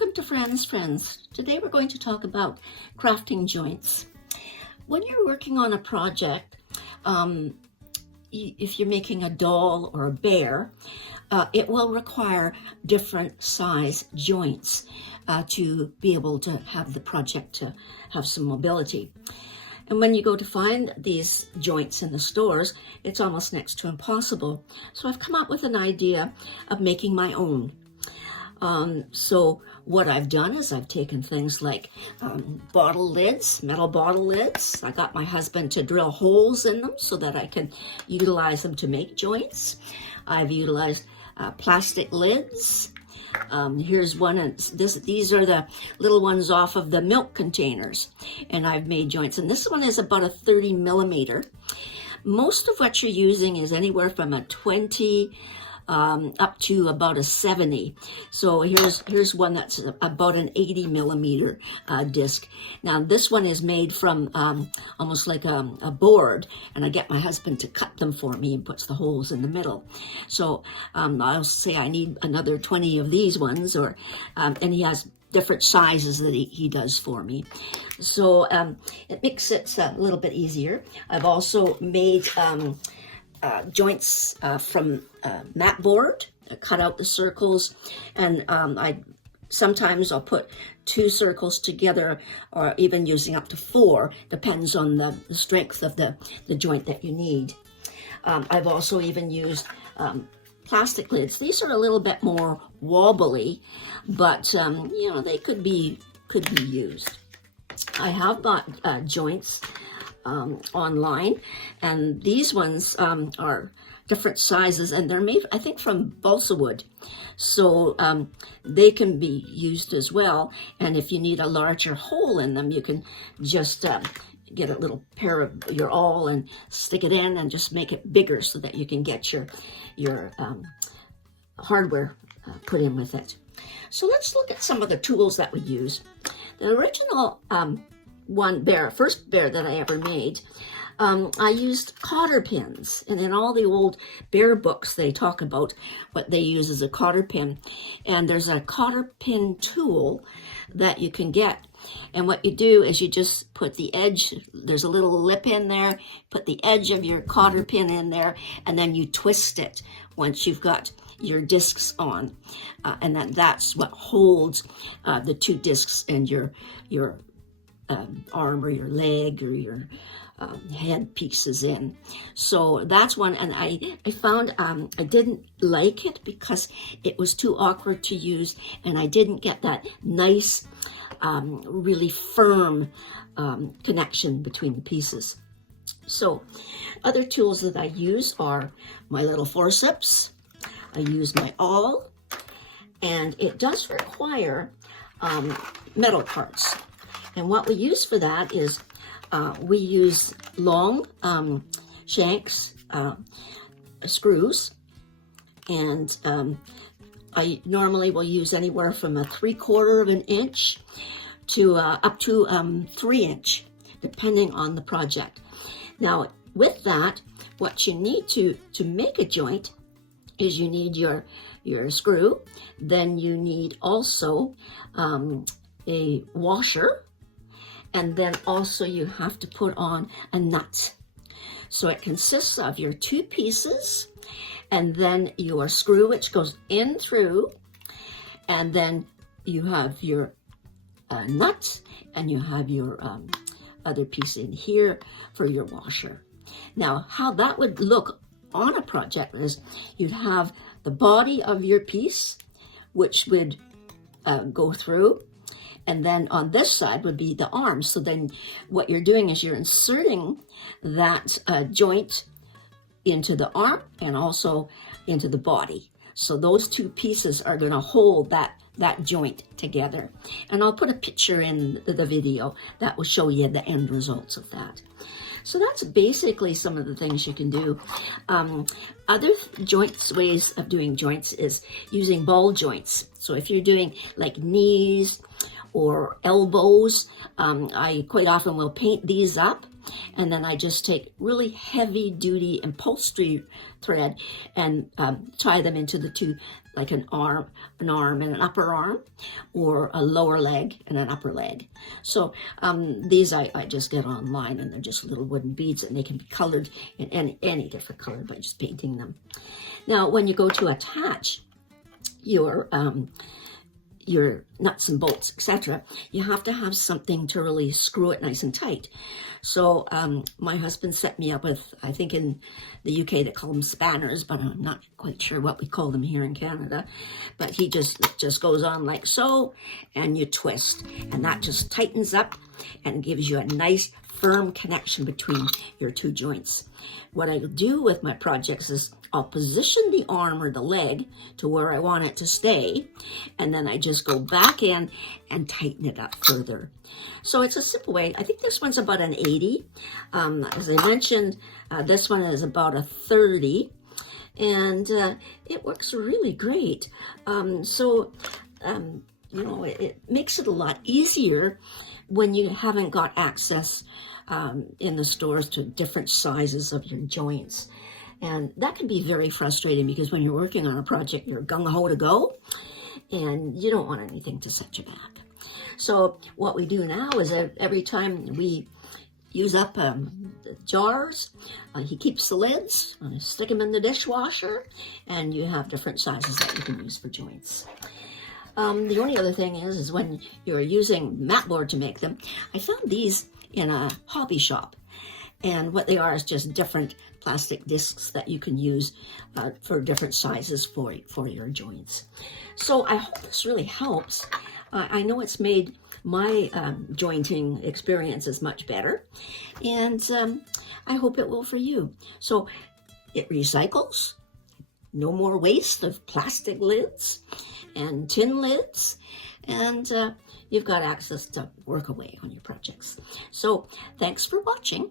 Welcome to Friends. Today we're going to talk about crafting joints. When you're working on a project, if you're making a doll or a bear, it will require different size joints to be able to have the project to have some mobility. And when you go to find these joints in the stores, it's almost next to impossible. So I've come up with an idea of making my own. So what I've done is I've taken things like bottle lids, metal bottle lids. I got my husband to drill holes in them so that I can utilize them to make joints. I've utilized plastic lids. Here's one, and these are the little ones off of the milk containers, and I've made joints. And this one is about a 30 millimeter. Most of what you're using is anywhere from a 20 up to about a 70. So here's one that's about an 80 millimeter disc. Now this one is made from almost like a board, and I get my husband to cut them for me and puts the holes in the middle. So I'll say I need another 20 of these ones, or and he has different sizes that he does for me. So it makes it a little bit easier. I've also made joints from mat board, cut out the circles, and sometimes I'll put 2 circles together, or even using up to 4, depends on the strength of the joint that you need. I've also even used plastic lids. These are a little bit more wobbly, but you know, they could be used. I have bought joints online, and these ones are different sizes, and they're made, I think, from balsa wood, so they can be used as well. And if you need a larger hole in them, you can just get a little pair of your awl and stick it in and just make it bigger so that you can get your hardware put in with it. So let's look at some of the tools that we use. The original first bear that I ever made, I used cotter pins, and in all the old bear books they talk about what they use as a cotter pin, and there's a cotter pin tool that you can get, and what you do is you just put the edge, there's a little lip in there, put the edge of your cotter pin in there, and then you twist it once you've got your discs on, and that's what holds the 2 discs and your arm or your leg or your head pieces in. So that's one, and I found I didn't like it because it was too awkward to use, and I didn't get that nice, really firm connection between the pieces. So other tools that I use are my little forceps. I use my awl, and it does require metal parts. And what we use for that is we use long shanks, screws, and I normally will use anywhere from a 3/4 of an inch to up to 3 inch, depending on the project. Now, with that, what you need to make a joint is you need your screw, then you need also a washer, and then also you have to put on a nut. So it consists of your 2 pieces, and then your screw, which goes in through, and then you have your nut, and you have your other piece in here for your washer. Now, how that would look on a project is you'd have the body of your piece, which would go through, and then on this side would be the arms. So then what you're doing is you're inserting that joint into the arm and also into the body. So those 2 pieces are going to hold that joint together. And I'll put a picture in the video that will show you the end results of that. So that's basically some of the things you can do. Other ways of doing joints is using ball joints. So if you're doing like knees or elbows, I quite often will paint these up and then I just take really heavy duty upholstery thread and tie them into the two, like an arm and an upper arm, or a lower leg and an upper leg. So these I just get online, and they're just little wooden beads, and they can be colored in any different color by just painting them. Now, when you go to attach your nuts and bolts, etc., you have to have something to really screw it nice and tight. So my husband set me up with, I think in the UK they call them spanners, but I'm not quite sure what we call them here in Canada. But he just goes on like so, and you twist, and that just tightens up and gives you a nice firm connection between your two joints. What I do with my projects is I'll position the arm or the leg to where I want it to stay, and then I just go back in and tighten it up further. So it's a simple way. I think this one's about an 80. As I mentioned, this one is about a 30, and it works really great. You know, it makes it a lot easier when you haven't got access in the stores to different sizes of your joints. And that can be very frustrating, because when you're working on a project, you're gung-ho to go, and you don't want anything to set you back. So what we do now is every time we use up the jars, he keeps the lids, stick them in the dishwasher, and you have different sizes that you can use for joints. The only other thing is when you're using mat board to make them, I found these in a hobby shop. And what they are is just different plastic discs that you can use for different sizes for your joints. So I hope this really helps. I know it's made my jointing experiences much better, and I hope it will for you. So it recycles, no more waste of plastic lids and tin lids, and you've got access to work away on your projects. So thanks for watching.